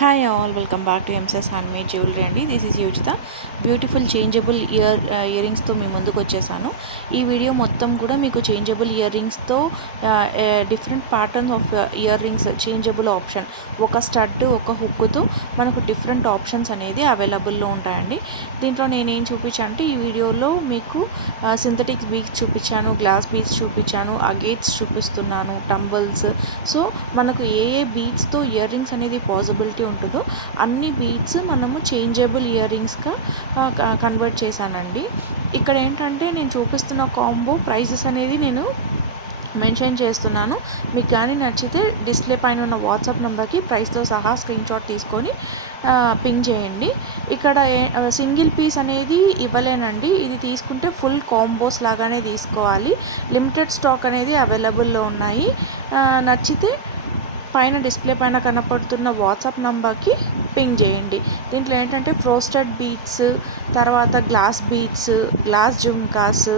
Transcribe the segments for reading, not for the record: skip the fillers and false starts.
Hi all welcome back to ఎంసెస్ handmade jewellery అండి. This is Yujitha. Beautiful changeable ear రింగ్స్తో మీ ముందుకు వచ్చేసాను. ఈ వీడియో మొత్తం కూడా మీకు చేంజబుల్ ఇయర్ రింగ్స్తో different patterns of ear rings changeable option, ఒక స్టడ్ ఒక హుక్తో మనకు డిఫరెంట్ ఆప్షన్స్ అనేది అవైలబుల్లో ఉంటాయండి. దీంట్లో నేనేం చూపించాను అంటే ఈ వీడియోలో మీకు సింథటిక్ బీడ్స్ చూపించాను, గ్లాస్ బీడ్స్ చూపించాను, అగేట్స్ చూపిస్తున్నాను, టంబల్స్. సో మనకు ఏ బీడ్స్తో ఇయర్ రింగ్స్ అనేది పాసిబిలిటీ ఉంటుందో అన్ని బీడ్స్ మనము చేంజబుల్ ఇయర్ రింగ్స్గా కన్వర్ట్ చేశానండి. ఇక్కడ ఏంటంటే నేను చూపిస్తున్న కాంబో ప్రైజెస్ అనేది నేను మెన్షన్ చేస్తున్నాను. మీకు కానీ నచ్చితే డిస్ప్లే పైన ఉన్న వాట్సాప్ నెంబర్కి ప్రైస్తో సహా స్క్రీన్ షాట్ తీసుకొని పింగ్ చేయండి. ఇక్కడ సింగిల్ పీస్ అనేది ఇవ్వలేనండి. ఇది తీసుకుంటే ఫుల్ కాంబోస్ లాగానే తీసుకోవాలి. లిమిటెడ్ స్టాక్ అనేది అవైలబుల్లో ఉన్నాయి. నచ్చితే పైన డిస్ప్లే పైన కనపడుతున్న వాట్సాప్ నంబర్కి పింగ్ చేయండి. దీంట్లో ఏంటంటే ఫ్రోస్టెడ్ బీడ్స్, తర్వాత glass beads, glass jhumkas,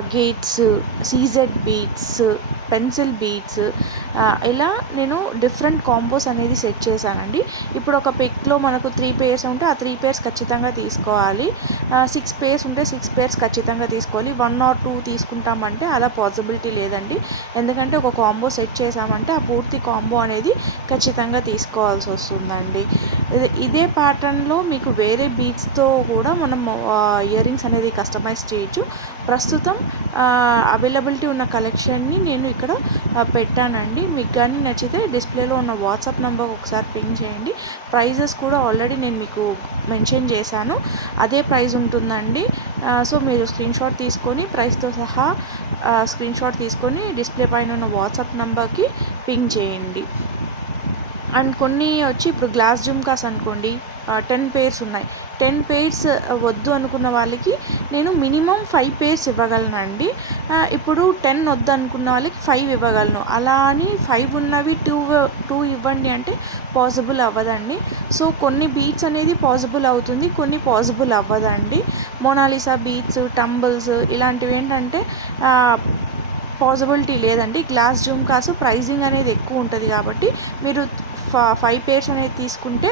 agates, CZ beads, pencil beads, ఇలా నేను డిఫరెంట్ కాంబోస్ అనేది సెట్ చేశానండి. ఇప్పుడు ఒక పిక్లో మనకు 3 పేర్స్ ఉంటే ఆ 3 పేర్స్ ఖచ్చితంగా తీసుకోవాలి. 6 పేర్స్ ఉంటే 6 పేర్స్ ఖచ్చితంగా తీసుకోవాలి. 1 or 2 తీసుకుంటామంటే అలా పాసిబిలిటీ లేదండి. ఎందుకంటే ఒక కాంబో సెట్ చేసామంటే ఆ పూర్తి కాంబో అనేది ఖచ్చితంగా తీసుకోవాల్సి వస్తుందండి. ఇదే ప్యాటర్న్లో మీకు వేరే బీడ్స్తో కూడా మనం ఇయర్ రింగ్స్ అనేది కస్టమైజ్ చేయొచ్చు. ప్రస్తుతం అవైలబిలిటీ ఉన్న కలెక్షన్ని నేను ఇక్కడ పెట్టానండి. మీకు కానీ నచ్చితే డిస్ప్లేలో ఉన్న వాట్సాప్ నెంబర్ ఒకసారి పింగ్ చేయండి. ప్రైజెస్ కూడా ఆల్రెడీ నేను మీకు మెన్షన్ చేశాను, అదే ప్రైస్ ఉంటుందండి. సో మీరు స్క్రీన్ షాట్ తీసుకొని ప్రైస్తో సహా స్క్రీన్ షాట్ తీసుకొని డిస్ప్లే పైన ఉన్న వాట్సాప్ నెంబర్కి పింగ్ చేయండి. అండ్ కొన్ని వచ్చి ఇప్పుడు గ్లాస్ జుమ్కాస్ అనుకోండి, 10 పేర్స్ ఉన్నాయి. 10 పేర్స్ వద్దు అనుకున్న వాళ్ళకి నేను మినిమం 5 పేర్స్ ఇవ్వగలనండి. ఇప్పుడు 10 వద్దు అనుకున్న వాళ్ళకి 5 ఇవ్వగలను. అలా అని 5 ఉన్నవి 2 ఇవ్వండి అంటే పాసిబుల్ అవ్వదండి. సో కొన్ని బీట్స్ అనేది పాసిబుల్ అవుతుంది, కొన్ని పాసిబుల్ అవ్వదండి. మోనాలిసా బీట్స్, టంబుల్స్ ఇలాంటివి ఏంటంటే పాసిబిలిటీ లేదండి. గ్లాస్ జుమ్కాస్ ప్రైజింగ్ అనేది ఎక్కువ ఉంటుంది కాబట్టి మీరు 5 పేర్స్ అనేది తీసుకుంటే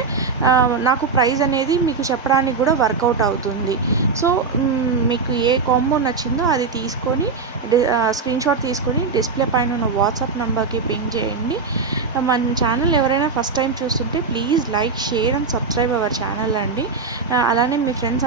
నాకు ప్రైస్ అనేది మీకు చెప్పడానికి కూడా వర్కౌట్ అవుతుంది. సో మీకు ఏ కాంబో నచ్చిందో అది తీసుకొని స్క్రీన్ షాట్ తీసుకొని డిస్ప్లే పైన ఉన్న వాట్సాప్ నెంబర్కి పింగ్ చేయండి. మన ఛానల్ ఎవరైనా ఫస్ట్ టైం చూస్తుంటే please like, share and subscribe our channel అండి. అలానే మీ ఫ్రెండ్స్